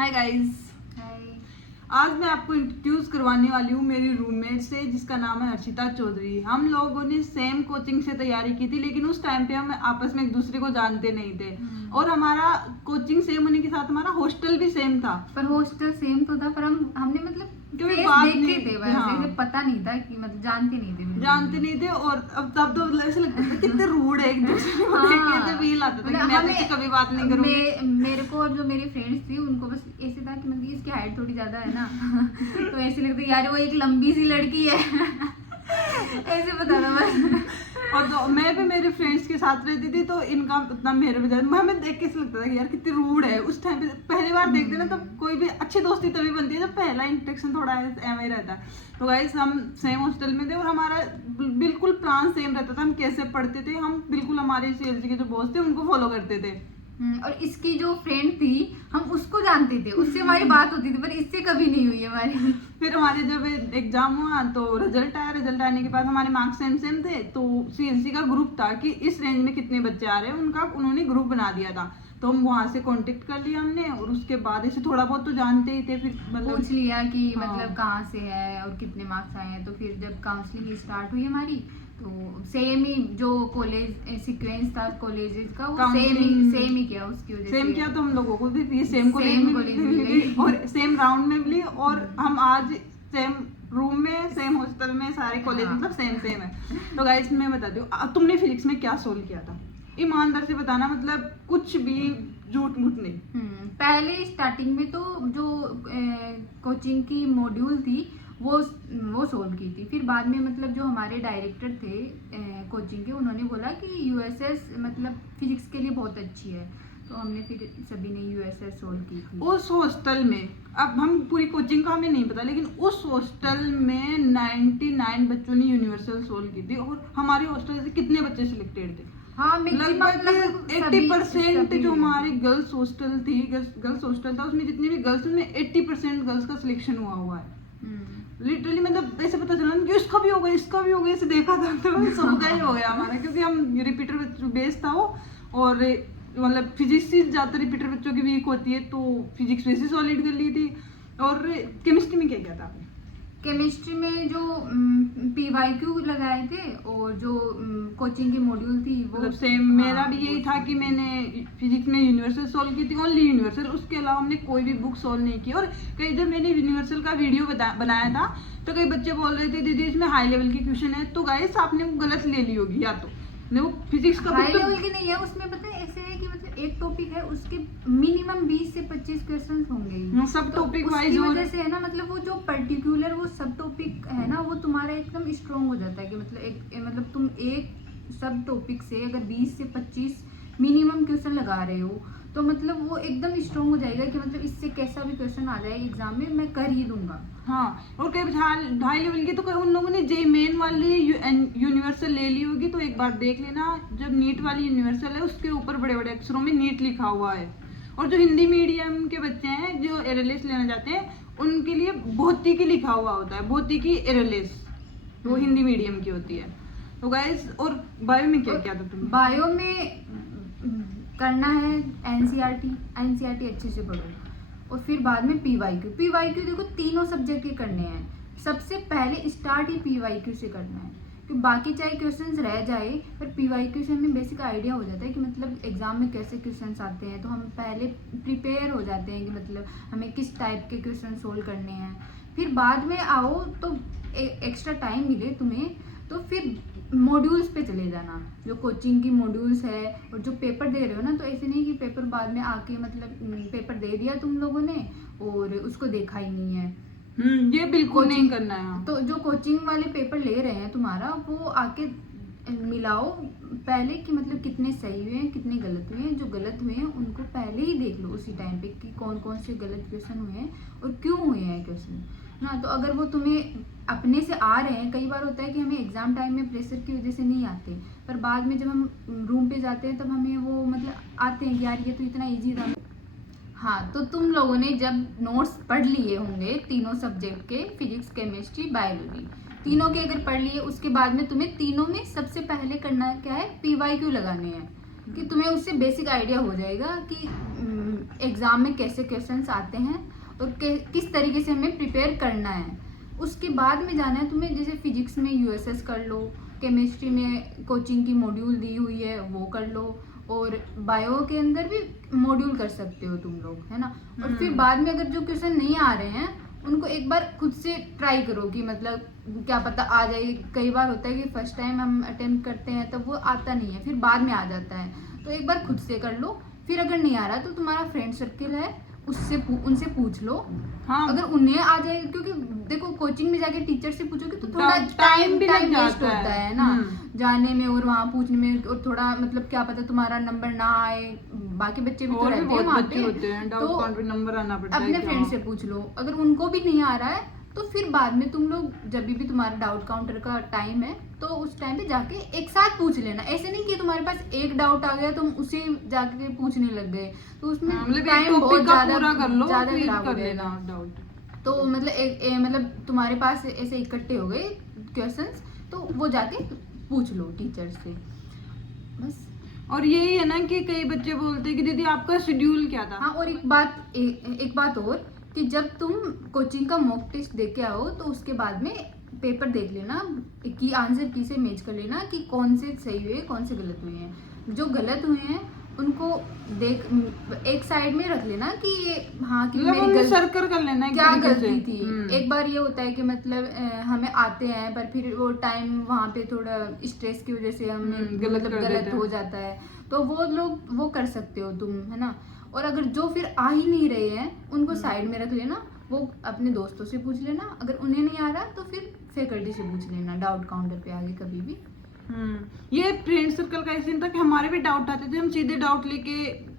Hi guys. आज मैं आपको इंट्रोड्यूस करवाने वाली हूँ मेरी रूममेट से, जिसका नाम है हर्षिता चौधरी। हम लोगों ने सेम कोचिंग से तैयारी की थी, लेकिन उस टाइम पे हम आपस में एक दूसरे को जानते नहीं थे। और हमारा कोचिंग सेम होने के साथ हमारा हॉस्टल भी सेम था। पर हॉस्टल सेम तो था, पर हमने मतलब कभी बात देखे नहीं थे वैसे। हाँ। पता नहीं था कि मतलब जानते नहीं थे। और अब तब तो ऐसे लगता था कितने रूड है एक दूसरे को देख के, ऐसे फील आता था कि मैं तो इससे कभी बात नहीं करूंगी। मेरे को और जो मेरी फ्रेंड्स थी उनको बस ऐसे था कि मतलब इसकी हाइट थोड़ी ज्यादा है ना तो ऐसे लगता यार वो एक लंबी सी लड़की है ऐसे पता था बस। और तो मैं भी मेरे फ्रेंड्स के साथ रहती थी, तो इनका उतना मेरे बजाय हमें देख के ऐसा लगता था कि यार कितनी रूड है। उस टाइम पे पहली बार देखते ना, तब कोई भी अच्छी दोस्ती तभी बनती है जब पहला इंटरेक्शन थोड़ा ऐसा ही रहता है। तो गाइस हम सेम हॉस्टल में थे और हमारा बिल्कुल प्लान सेम रहता था। हम कैसे पढ़ते थे, हम बिल्कुल हमारे सीएलसी के जो बॉस थे उनको फॉलो करते थे। और इसकी जो फ्रेंड थी हम उसको जानते थे, उससे हमारी बात होती थी, पर इससे कभी नहीं हुई हमारी। फिर हमारे जब एग्जाम हुआ तो रिजल्ट आया। रिजल्ट आने के बाद हमारे मार्क्स सेम सेम थे, तो सीएलसी का ग्रुप था कि इस रेंज में कितने बच्चे आ रहे हैं, उन्होंने ग्रुप बना दिया था। तो हम वहां से कांटेक्ट कर लिया हमने, और उसके बाद ऐसे थोड़ा बहुत तो जानते ही थे। फिर मतलब पूछ लिया कि हाँ। मतलब कहाँ से है और कितने मार्क्स आए हैं। तो फिर जब काउंसलिंग स्टार्ट हुई हमारी, तो सेम ही जो कॉलेज सीक्वेंस था कॉलेजेस का, वो सेम ही किया। उसकी वजह सेम से किया तो हम लोगों को भी सेम कॉलेज मिली और सेम राउंड में मिली। और हम आज सेम रूम में, सेम हॉस्टल में, सारे कॉलेज मतलब सेम है। तो गाइस मैं बताती हूँ, तुमने फिजिक्स में क्या सोल्व किया था? ईमानदार से बताना, मतलब कुछ भी झूठ मूठ नहीं। पहले स्टार्टिंग में तो जो कोचिंग की मॉड्यूल थी वो सोल्व की थी। फिर बाद में मतलब जो हमारे डायरेक्टर थे कोचिंग के, उन्होंने बोला कि यूएसएस मतलब फिजिक्स के लिए बहुत अच्छी है। तो हमने फिर सभी ने यूएसएस सोल्व की थी उस हॉस्टल में। अब हम पूरी कोचिंग का हमें नहीं पता, लेकिन उस हॉस्टल में 99 बच्चों ने यूनिवर्सल सोल्व की थी। और हमारे हॉस्टल से कितने बच्चे सिलेक्टेड थे? हाँ, लगभग 80% जो हमारी गर्ल्स हॉस्टल थी, गर्ल्स हॉस्टल था, उसमें जितनी भी गर्ल्स, उसमें 80% गर्ल्स का सिलेक्शन हुआ है। लिटरली मतलब ऐसे पता चला कि इसका भी हो गया, इसका भी हो गया, ऐसे देखा था तो सबका ही हो गया हमारा, क्योंकि हम रिपीटर बेस था वो। और मतलब फिजिक्स से ज्यादातर रिपीटर बच्चों की वीक होती है, तो फिजिक्स वैसे सॉलिड कर ली थी। और केमिस्ट्री में क्या क्या था आपने? केमिस्ट्री में जो पीवाईक्यू लगाए थे और जो कोचिंग की मॉड्यूल थी वो मतलब सेम मेरा भी यही था कि मैंने फिजिक्स में यूनिवर्सल सॉल्व की थी, ओनली यूनिवर्सल। उसके अलावा हमने कोई भी बुक सॉल्व नहीं की। और कई जब मैंने यूनिवर्सल का वीडियो बनाया था, तो कई बच्चे बोल रहे थे दीदी इसमें हाई लेवल के क्वेश्चन है। तो गाइस आपने वो गलत ले ली होगी, या तो वो फिजिक्स का हाई लेवल की नहीं है। उसमें पता है ऐसे है कि मतलब एक टॉपिक है, उसके मिनिमम 20 से 25 क्वेश्चंस होंगे सब टॉपिक तो वाइज। वजह से है ना, मतलब वो जो पर्टिकुलर वो सब टॉपिक है ना, वो तुम्हारा एकदम स्ट्रॉन्ग हो जाता है कि मतलब तुम एक सब टॉपिक से अगर 20 से 25 मिनिमम क्वेश्चन लगा रहे हो, तो मतलब वो एकदम स्ट्रॉन्ग हो जाएगा कि मतलब इससे कैसा भी क्वेश्चन आ जाए एग्जाम में मैं कर ही दूंगा। हाँ, और कई हाई लेवल की तो उन लोगों ने जे मेन वाली यूनिवर्सल ले ली होगी। तो एक बार देख लेना, जब नीट वाली यूनिवर्सल है उसके ऊपर बड़े बड़े अक्षरों में नीट लिखा हुआ है। और जो हिंदी मीडियम के बच्चे हैं जो एरएलएस लेना चाहते हैं, उनके लिए भौतिकी लिखा हुआ होता है, भौतिकी एरएलएस, वो हिंदी मीडियम की होती है। तो गाइस, और बायो में क्या क्या था तुम? बायो में करना है एनसीईआरटी अच्छे से पढ़ो, और फिर बाद में पीवाईक्यू देखो तीनों सब्जेक्ट के करने हैं। सबसे पहले स्टार्ट ही पीवाईक्यू से करना है, क्योंकि बाकी चाहे क्वेश्चंस रह जाए, पर पीवाईक्यू से हमें बेसिक आइडिया हो जाता है कि मतलब एग्जाम में कैसे क्वेश्चंस आते हैं। तो हम पहले प्रिपेयर हो जाते हैं कि मतलब हमें किस टाइप के क्वेश्चन सोल्व करने हैं। फिर बाद में आओ तो एक्स्ट्रा टाइम मिले तुम्हें, तो फिर मॉड्यूल्स पे चले जाना, जो कोचिंग की मॉड्यूल्स है। और जो पेपर दे रहे हो ना, तो ऐसे नहीं कि पेपर बाद में आके मतलब पेपर दे दिया तुम लोगों ने और उसको देखा ही नहीं है। ये बिल्कुल नहीं करना है। तो जो कोचिंग वाले पेपर ले रहे हैं तुम्हारा, वो आके मिलाओ पहले कि मतलब कितने सही हुए हैं, कितने गलत हुए हैं। जो गलत हुए हैं उनको पहले ही देख लो उसी टाइम पे कि कौन कौन से गलत क्वेश्चन हुए हैं और क्यों हुए हैं क्वेश्चन ना। तो अगर वो तुम्हें अपने से आ रहे हैं, कई बार होता है कि हमें एग्जाम टाइम में प्रेशर की वजह से नहीं आते, पर बाद में जब हम रूम पे जाते हैं तब हमें वो मतलब आते हैं कि यार ये तो इतना ईजी था। हाँ, तो तुम लोगों ने जब नोट्स पढ़ लिए होंगे तीनों सब्जेक्ट के, फिजिक्स केमिस्ट्री बायोलॉजी, तीनों के अगर पढ़ लिए, उसके बाद में तुम्हें तीनों में सबसे पहले करना क्या है, पीवाईक्यू लगाने हैं कि तुम्हें उससे बेसिक आइडिया हो जाएगा कि एग्जाम में कैसे क्वेश्चंस आते हैं और किस तरीके से हमें प्रिपेयर करना है। उसके बाद में जाना है तुम्हें, जैसे फिजिक्स में यूएसएस कर लो, केमिस्ट्री में कोचिंग की मॉड्यूल दी हुई है वो कर लो, और बायो के अंदर भी मॉड्यूल कर सकते हो तुम लोग, है ना। और फिर बाद में अगर जो क्वेश्चन नहीं आ रहे हैं उनको एक बार खुद से ट्राई करो कि मतलब क्या पता आ जाए। कई बार होता है कि फर्स्ट टाइम हम अटेम्प्ट करते हैं तब वो आता नहीं है, फिर बाद में आ जाता है, तो एक बार खुद से कर लो। फिर अगर नहीं आ रहा तो तुम्हारा फ्रेंड सर्किल है उनसे पूछ लो। हाँ, अगर उन्हें आ जाए, क्योंकि देखो कोचिंग में जाके टीचर से पूछोगे तो थोड़ा टाइम भी लग वेस्ट जाता होता है ना जाने में और वहाँ पूछने में, और थोड़ा मतलब क्या पता तुम्हारा नंबर ना आए, बाकी बच्चे भी तो और भी रहते हैं बहुत वहाँ बच्चे होते हैं, पे, डाउट तो काउंटर नंबर आना पड़ता है अपने क्या? फ्रेंड से पूछ लो। अगर उनको भी नहीं आ रहा है तो फिर बाद में तुम लोग जब भी तुम्हारा डाउट काउंटर का टाइम है तो उस टाइम पे जाके एक साथ पूछ लेना। ऐसे नहीं कि तुम्हारे पास एक डाउट आ गया तुम उसे जाके पूछने लग गए, तो उसमें मतलब एक टाइम टॉपिक बहुत का पूरा कर लो, ज्यादा फिर खराब हो कर जाएगा। लेना डाउट। तो मतलब मतलब तुम्हारे पास ऐसे इकट्ठे हो गए क्वेश्चंस तो वो जाके पूछ लो टीचर से, बस। और यही है ना कि कई बच्चे बोलते हैं कि दीदी आपका शेड्यूल क्या था। हाँ, और एक बात और कि जब तुम कोचिंग का मॉक टेस्ट दे के आओ तो उसके बाद में पेपर देख लेना कि आंसर की से मैच कर लेना कि कौन से सही हुए कौन से गलत हुए हैं। जो गलत हुए हैं उनको देख एक साइड में रख लेना कि ये हाँ कि मतलब मेरी उन्हें गलती सर्कल कर लेना एक क्या तरीके से। गलती थी। एक बार ये होता है कि मतलब हमें आते हैं पर फिर वो टाइम वहाँ पे थोड़ा स्ट्रेस की वजह से हमें गलत मतलब कर गलत देते हो हैं। जाता है, तो वो लोग वो कर सकते हो तुम, है ना। और अगर जो फिर आ ही नहीं रहे हैं उनको साइड में रख लेना, वो अपने दोस्तों से पूछ लेना। अगर उन्हें नहीं आ रहा तो फिर फैकल्टी से पूछ लेना डाउट काउंटर पे आगे कभी भी। ये फ्रेंड सर्कल का ऐसे था कि हमारे भी डाउट आते थे, हम सीधे डाउट लेके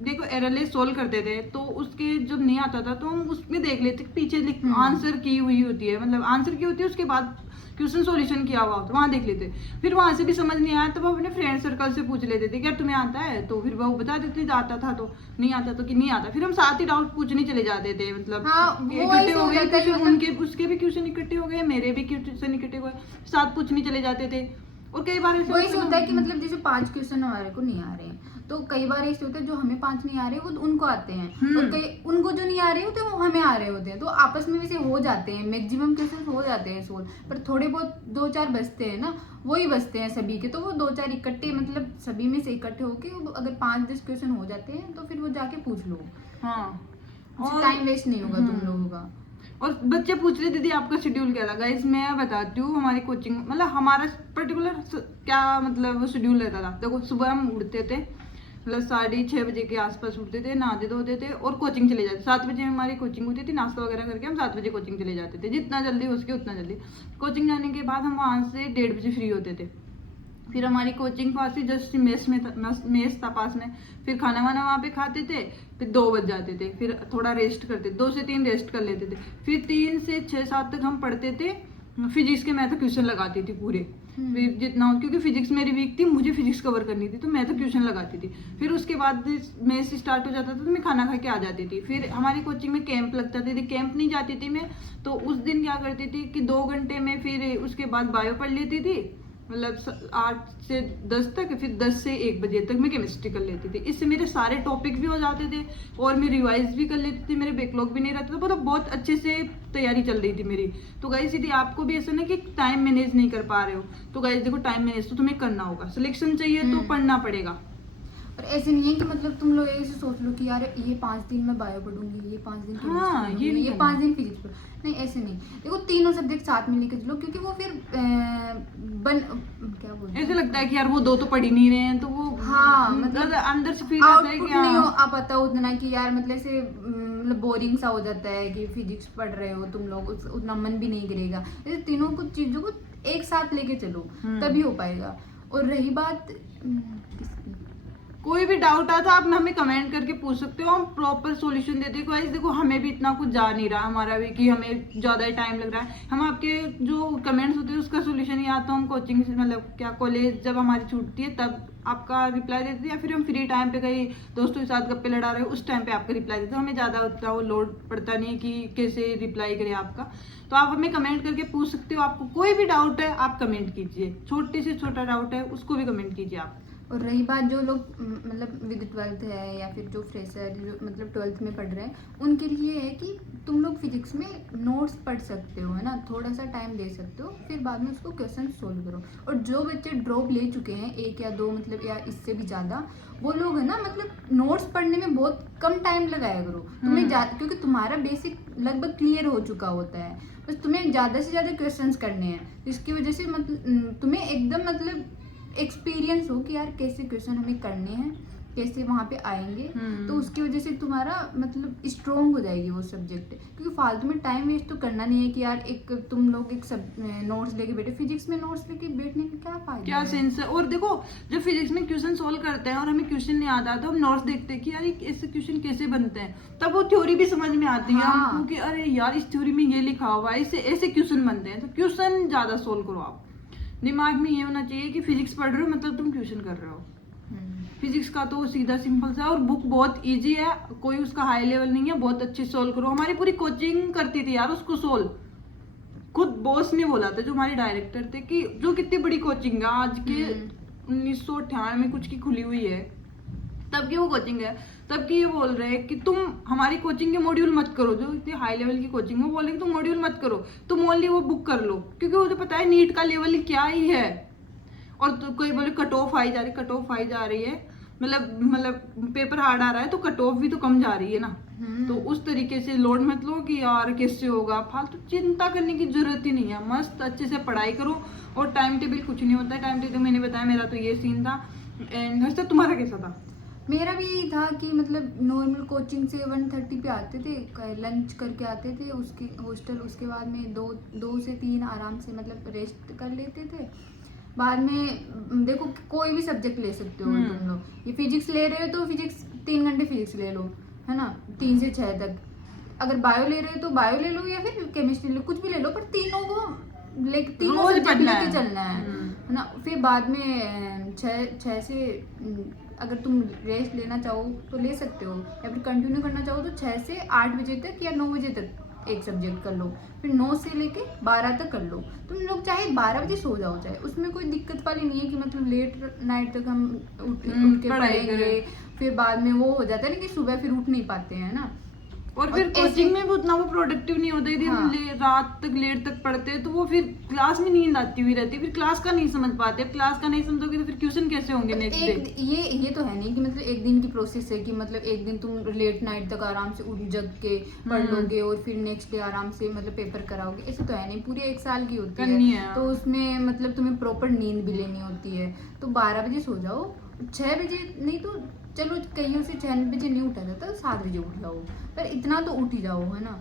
देखो एरर सोल्व करते थे, तो उसके जब नहीं आता था तो हम उसमें देख लेते पीछे आंसर की हुई होती है, मतलब आंसर की होती है उसके बाद क्वेश्चन सॉल्यूशन किया हुआ होता, वहाँ देख लेते। फिर वहाँ से भी समझ नहीं आया तो वो अपने फ्रेंड सर्कल से पूछ लेते थे क्या तुम्हें आता है, तो फिर वो बता देते थे आता था, तो नहीं आता तो कि नहीं आता, फिर हम साथ ही डाउट पूछने चले जाते थे। मतलब हाँ, इकट्ठे हो गए क्वेश्चन, मतलब उनके उसके भी क्वेश्चन इकट्ठे हो गए, मेरे भी क्वेश्चन इकट्ठे हो गए, साथ पूछने चले जाते थे। और कई बार वो ऐसे होता है कि मतलब जैसे 5 क्वेश्चन हमारे को नहीं आ रहे हैं तो कई बार ऐसे होता है जो हमें 5 नहीं आ रहे वो उनको आते हैं, और कई उनको जो नहीं आ रहे होते वो हमें आ रहे होते हैं, तो आपस में वैसे हो जाते हैं, मैक्सिमम क्वेश्चन हो जाते हैं सोल्व, पर थोड़े बहुत 2-4 बचते हैं ना, वही बचते हैं सभी के, तो वो 2-4 इकट्ठे मतलब सभी में से इकट्ठे होके अगर 5-10 क्वेश्चन हो जाते हैं तो फिर वो जाके पूछ लो। हाँ, टाइम वेस्ट नहीं होगा तुम लोगों का। और बच्चे पूछ रहे दीदी आपका शेड्यूल क्या था। गाइस मैं बताती हूँ, हमारी कोचिंग मतलब हमारा पर्टिकुलर क्या मतलब शेड्यूल रहता था। देखो सुबह हम उठते थे, मतलब 6:30 बजे के आसपास उठते थे, नहाते धोते थे और कोचिंग चले जाते। 7 बजे हमारी कोचिंग होती थी, नाश्ता वगैरह करके हम 7 बजे कोचिंग चले जाते थे, जितना जल्दी हो सके उतना जल्दी। कोचिंग जाने के बाद हम वहाँ से 1:30 बजे फ्री होते थे। फिर हमारी कोचिंग पास ही जस्ट मेस था पास में, फिर खाना वाना वहाँ पे खाते थे, फिर 2 बज जाते थे, फिर थोड़ा रेस्ट करते, 2 से 3 रेस्ट कर लेते थे, फिर 3 से 6-7 तक हम पढ़ते थे। फिजिक्स के मैं तो क्वेश्चन लगाती थी पूरे, फिर जितना, क्योंकि फिजिक्स मेरी वीक थी, मुझे फिजिक्स कवर करनी थी, तो मैं तो ट्यूशन लगाती थी। फिर उसके बाद मेस स्टार्ट हो जाता था तो मैं खाना खा के आ जाती थी। फिर हमारी कोचिंग में कैंप लगता था, यदि कैंप नहीं जाती थी मैं तो उस दिन क्या करती थी कि 2 घंटे में फिर उसके बाद बायो पढ़ लेती थी, मतलब 8 से 10 तक, फिर 10 से 1 बजे तक मैं केमिस्ट्री कर लेती थी। इससे मेरे सारे टॉपिक भी हो जाते थे और मैं रिवाइज भी कर लेती थी, मेरे बैकलॉग भी नहीं रहता था, मतलब बहुत अच्छे से तैयारी चल रही थी मेरी। तो गाइस यदि आपको भी ऐसा ना कि टाइम मैनेज नहीं कर पा रहे हो तो गाइस देखो टाइम मैनेज तो तुम्हें करना होगा, सिलेक्शन चाहिए तो पढ़ना पड़ेगा। और ऐसे नहीं है कि मतलब तुम लोग ऐसे सोच लो कि यार ये 5 दिन मैं बायो पढ़ूंगी, ये 5 दिन हाँ, ये 5 दिन फिजिक्स पढ़, नहीं ऐसे नहीं। देखो तीनों सब्जेक्ट साथ में लेके चलो, क्योंकि वो फिर क्या बोलते हैं, ऐसे लगता है कि यार वो 2 तो पढ़ ही नहीं रहे हैं, तो वो हाँ मतलब अंदर से फील आता है आउटपुट कि नहीं हो हाँ, आ पाता उतना कि यार मतलब ऐसे मतलब बोरिंग सा हो जाता है कि फिजिक्स पढ़ रहे हो तुम लोग, उतना मन भी नहीं करेगा। ऐसे तीनों कुछ चीजों को एक साथ लेके चलो तभी हो पाएगा। और रही बात किसकी, कोई भी डाउट आता है आप हमें कमेंट करके पूछ सकते हो, हम प्रॉपर सॉल्यूशन देते हैं। गाइस देखो हमें भी इतना कुछ जा नहीं रहा, हमारा भी कि हमें ज़्यादा ही टाइम लग रहा है, हम आपके जो कमेंट्स होते हैं उसका सॉल्यूशन या तो हम कोचिंग से मतलब क्या कॉलेज जब हमारी छूटती है तब आपका रिप्लाई देते हैं, या फिर हम फ्री टाइम पे कहीं दोस्तों के साथ गप्पे लड़ा रहे हो उस टाइम पे आपका रिप्लाई देते हैं। हमें ज़्यादा उतना वो लोड पड़ता नहीं है कि कैसे रिप्लाई करें आपका, तो आप हमें कमेंट करके पूछ सकते हो। आपको कोई भी डाउट है आप कमेंट कीजिए, छोटे से छोटा डाउट है उसको भी कमेंट कीजिए आप। और रही बात जो लोग मतलब विद 12th है या फिर जो फ्रेशर जो मतलब 12th में पढ़ रहे हैं, उनके लिए है कि तुम लोग फिजिक्स में नोट्स पढ़ सकते हो, है ना, थोड़ा सा टाइम दे सकते हो, फिर बाद में उसको क्वेश्चन सोल्व करो। और जो बच्चे ड्रॉप ले चुके हैं 1 या 2 मतलब या इससे भी ज़्यादा, वो लोग है ना मतलब नोट्स पढ़ने में बहुत कम टाइम लगाया करो तुम्हें, क्योंकि तुम्हारा बेसिक लगभग क्लियर हो चुका होता है, बस तुम्हें ज़्यादा से ज़्यादा क्वेश्चंस करने हैं, जिसकी वजह से मतलब तुम्हें एकदम मतलब एक्सपीरियंस हो कि यार कैसे क्वेश्चन हमें करने हैं, कैसे वहाँ पे आएंगे, तो उसकी वजह से तुम्हारा मतलब स्ट्रॉन्ग हो जाएगी वो सब्जेक्ट। क्योंकि फालतू में टाइम वेस्ट तो करना नहीं है कि यार एक तुम लोग एक सब नोट्स लेके बैठे, फिजिक्स में नोट्स लेके बैठने का क्या फायदा, क्या सेंस है। और देखो जब फिजिक्स में क्वेश्चन सोल्व करते हैं और हमें क्वेश्चन नहीं आता तो हम नोट्स देखते हैं कि यार ऐसे क्वेश्चन कैसे बनते हैं, तब वो थ्योरी भी समझ में आती है हमको कि अरे यार इस थ्योरी में ये लिखा हुआ है, इससे ऐसे क्वेश्चन बनते हैं। तो क्वेश्चन ज्यादा सोल्व करो आप, दिमाग में ये होना चाहिए कि फिजिक्स पढ़ रहे हो मतलब तुम क्वेश्चन कर रहे हो। फिजिक्स का तो सीधा सिंपल सा, और बुक बहुत इजी है, कोई उसका हाई लेवल नहीं है, बहुत अच्छे सोल्व करो। हमारी पूरी कोचिंग करती थी यार उसको सोल्व, खुद बॉस ने बोला था जो हमारे डायरेक्टर थे कि जो कितनी बड़ी कोचिंग है आज के 1998 में कुछ की खुली हुई है, तब की वो कोचिंग है, तब की ये बोल रहे हैं कि तुम हमारी कोचिंग के मॉड्यूल मत करो, जो इतनी हाई लेवल की कोचिंग, वो बोल रहे कि तुम मॉड्यूल मत करो, तुम ओनली वो बुक कर लो, क्योंकि मुझे पता है नीट का लेवल क्या ही है। और तो कोई बोले कट ऑफ आई जा रही, कट ऑफ आई जा रही है, मतलब पेपर हार्ड आ रहा है तो कट ऑफ भी तो कम जा रही है ना। तो उस तरीके से लोड मत लो कि यार कैसे होगा, फालतू चिंता करने की जरूरत ही नहीं है, मस्त अच्छे से पढ़ाई करो। और टाइम टेबल कुछ नहीं होता है, टाइम टेबल मैंने बताया, मेरा तो ये सीन था। एंड हर्षद तुम्हारा कैसा था? मेरा भी यही था कि मतलब नॉर्मल कोचिंग से 1:30 पे आते थे, लंच करके आते थे उसके हॉस्टल, उसके बाद में 2 से 3 आराम से मतलब रेस्ट कर लेते थे। बाद में देखो कोई भी सब्जेक्ट ले सकते हो तुम लोग, ये फिजिक्स ले रहे हो तो फिजिक्स 3 घंटे फिजिक्स ले लो, है ना, 3 से 6 तक। अगर बायो ले रहे हो तो बायो ले लो या फिर केमिस्ट्री लो, कुछ भी ले लो, पर तीनों को तीनों सब्जेक्ट लेके चलना है ना। फिर बाद में 6 से अगर तुम रेस्ट लेना चाहो तो ले सकते हो, या फिर कंटिन्यू करना चाहो तो 6 से 8 बजे तक या 9 बजे तक एक सब्जेक्ट कर लो, फिर 9 से लेके 12 तक कर लो। तुम लोग चाहे 12 बजे सो जाओ, चाहे उसमें कोई दिक्कत वाली नहीं है कि मतलब लेट नाइट तक हम उठ के पढ़ेंगे, फिर बाद में वो हो जाता है ना कि सुबह फिर उठ नहीं पाते हैं ना। और फिर कोचिंग में भी उतना वो प्रोडक्टिव नहीं होता, यदि हम रात तक लेट तक पढ़ते हैं तो वो फिर क्लास में नींद आती हुई रहती है, फिर क्लास का नहीं समझ पाते। क्लास का नहीं समझोगे तो फिर ट्यूशन कैसे होंगे नेक्स्ट डे? ये तो है नहीं कि मतलब एक दिन की प्रोसेस है कि मतलब एक दिन तुम लेट नाइट तक आराम से उठ जग के पढ़ लोगे और फिर नेक्स्ट डे आराम से मतलब पेपर कराओगे, ऐसे तो है नहीं। पूरी 1 साल की होती है तो उसमें मतलब तुम्हें प्रॉपर नींद भी लेनी होती है। तो 12 बजे सो जाओ, 6 बजे नहीं तो चलो कईयों से 6 बजे नहीं उठा जाता तो 7 बजे उठ जाओ, पर इतना तो उठ ही जाओ, है ना,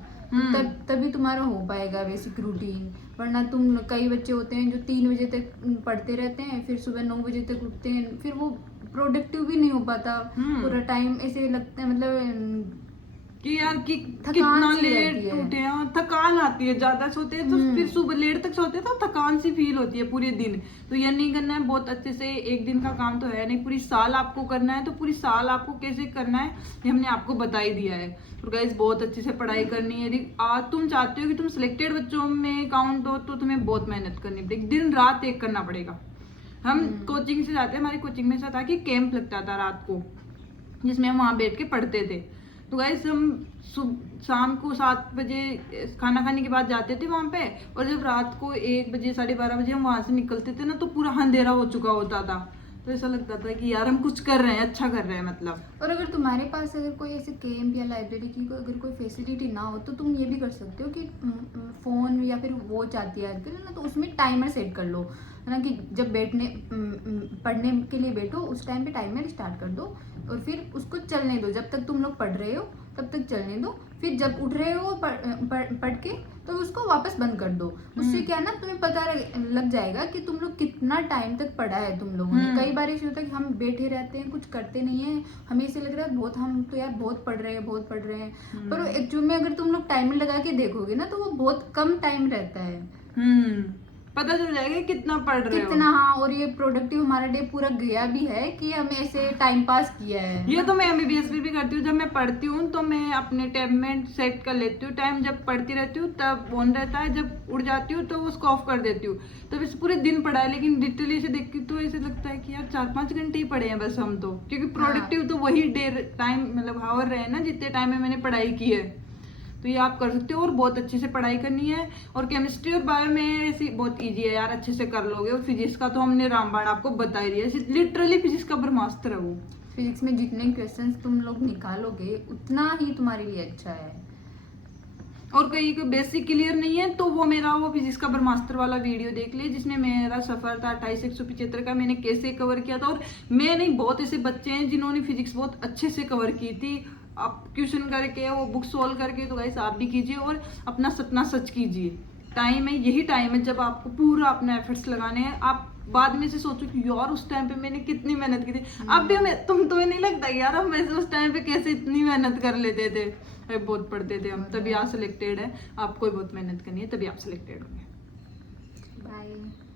तभी तुम्हारा हो पाएगा बेसिक रूटीन। वरना तुम कई बच्चे होते हैं जो 3 बजे तक पढ़ते रहते हैं, फिर सुबह 9 बजे तक उठते हैं, फिर वो प्रोडक्टिव भी नहीं हो पाता, पूरा टाइम ऐसे लगता है मतलब कि यार कि कितना लेट उठे हैं, थकान आती है, ज्यादा सोते हैं तो फिर सुबह लेट तक सोते हैं तो थकान सी फील होती है पूरे दिन। तो ये नहीं करना है बहुत अच्छे से, एक दिन का काम तो है नहीं, पूरी साल आपको करना है। तो पूरी साल आपको कैसे करना है ये हमने आपको बता ही दिया है। तो गाइस बहुत अच्छे से पढ़ाई करनी है। यदि आज तुम चाहते हो कि तुम सिलेक्टेड बच्चों में काउंट हो तो तुम्हें बहुत मेहनत करनी पड़ेगी, दिन रात एक करना पड़ेगा। हम कोचिंग से जाते हैं, हमारी कोचिंग में ऐसा था कि कैंप लगता था रात को, जिसमें हम वहाँ बैठ के पढ़ते थे। तो गाइस हम शाम को 7 बजे खाना खाने के बाद जाते थे वहाँ पे, और जब रात को 1 बजे 12:30 बजे हम वहाँ से निकलते थे ना तो पूरा अंधेरा हो चुका होता था। तो ऐसा लगता था कि यार हम कुछ कर रहे हैं, अच्छा कर रहे हैं मतलब। और अगर तुम्हारे पास अगर कोई ऐसे कैंप या लाइब्रेरी की अगर कोई फैसिलिटी ना हो तो तुम ये भी कर सकते हो कि फ़ोन या फिर वॉच आती है आजकल ना, तो उसमें टाइमर सेट कर लो, है ना, कि जब पढ़ने के लिए बैठो उस टाइम पे टाइमर स्टार्ट कर दो और फिर उसको चलने दो, जब तक तुम लोग पढ़ रहे हो तब तक चलने दो। फिर जब उठ रहे हो पढ़ के तो उसको वापस बंद कर दो। उससे क्या है ना, तुम्हें पता लग जाएगा कि तुम लोग कितना टाइम तक पढ़ा है तुम लोगों ने। कई बार ऐसे होता है कि हम बैठे रहते हैं, कुछ करते नहीं है, हमें ऐसे लग रहा है बहुत हम तो यार बहुत पढ़ रहे हैं, पर एक्चुअली में अगर तुम लोग टाइमर लगा के देखोगे ना तो वो बहुत कम टाइम रहता है। पता चल जाएगा कि कितना पढ़ रहे हो। कितना, हाँ, और ये प्रोडक्टिव हमारा डे पूरा गया भी है कि हमें ऐसे टाइम पास किया है। ये तो मैं MBBS में भी करती हूँ। जब मैं पढ़ती हूँ तो मैं अपने टैब में सेट कर लेती हूँ टाइम, जब पढ़ती रहती हूँ तब ऑन रहता है, जब उड़ जाती हूँ तो उसको ऑफ कर देती हूँ। तब इसे पूरे दिन पढ़ा है, लेकिन डिटेली से देखती हूँ तो ऐसे लगता है कि यार 4-5 घंटे ही पढ़े हैं बस हम तो, क्योंकि प्रोडक्टिव तो वही डे टाइम मतलब हावर रहे ना जितने टाइम में मैंने पढ़ाई की है। तो ये आप कर सकते हो, और बहुत अच्छे से पढ़ाई करनी है। और केमिस्ट्री और बायो में ऐसी बहुत इजी है यार, अच्छे से कर लोगे। और फिजिक्स का तो हमने रामबाण आपको बता ही दिया, लिटरली फिजिक्स का ब्रह्मास्त्र है वो। फिजिक्स में जितने क्वेश्चंस तुम लोग निकालोगे उतना ही तुम्हारे लिए अच्छा है। और कहीं का बेसिक क्लियर नहीं है तो वो मेरा वो फिजिक्स का ब्रह्मास्त्र वाला वीडियो देख ले, जिसने मेरा सफर था 28,175 का, मैंने कैसे कवर किया था। और मैं नहीं, बहुत ऐसे बच्चे हैं जिन्होंने फिजिक्स बहुत अच्छे से कवर की थी। आप ट्यूशन करके वो बुक सोल्व करके, तो गाइस आप भी कीजिए और अपना सपना सच कीजिए। टाइम है, यही टाइम है जब आपको पूरा अपने एफर्ट्स लगाने हैं। आप बाद में से सोचो कि यार उस टाइम पे मैंने कितनी मेहनत की थी। अब भी हमें तुम्हें नहीं लगता यार हम वैसे उस टाइम पे कैसे इतनी मेहनत कर लेते थे, बहुत पढ़ते थे हम, तभी आप सिलेक्टेड है। आपको बहुत मेहनत करनी है तभी आप सिलेक्टेड होंगे। बाय।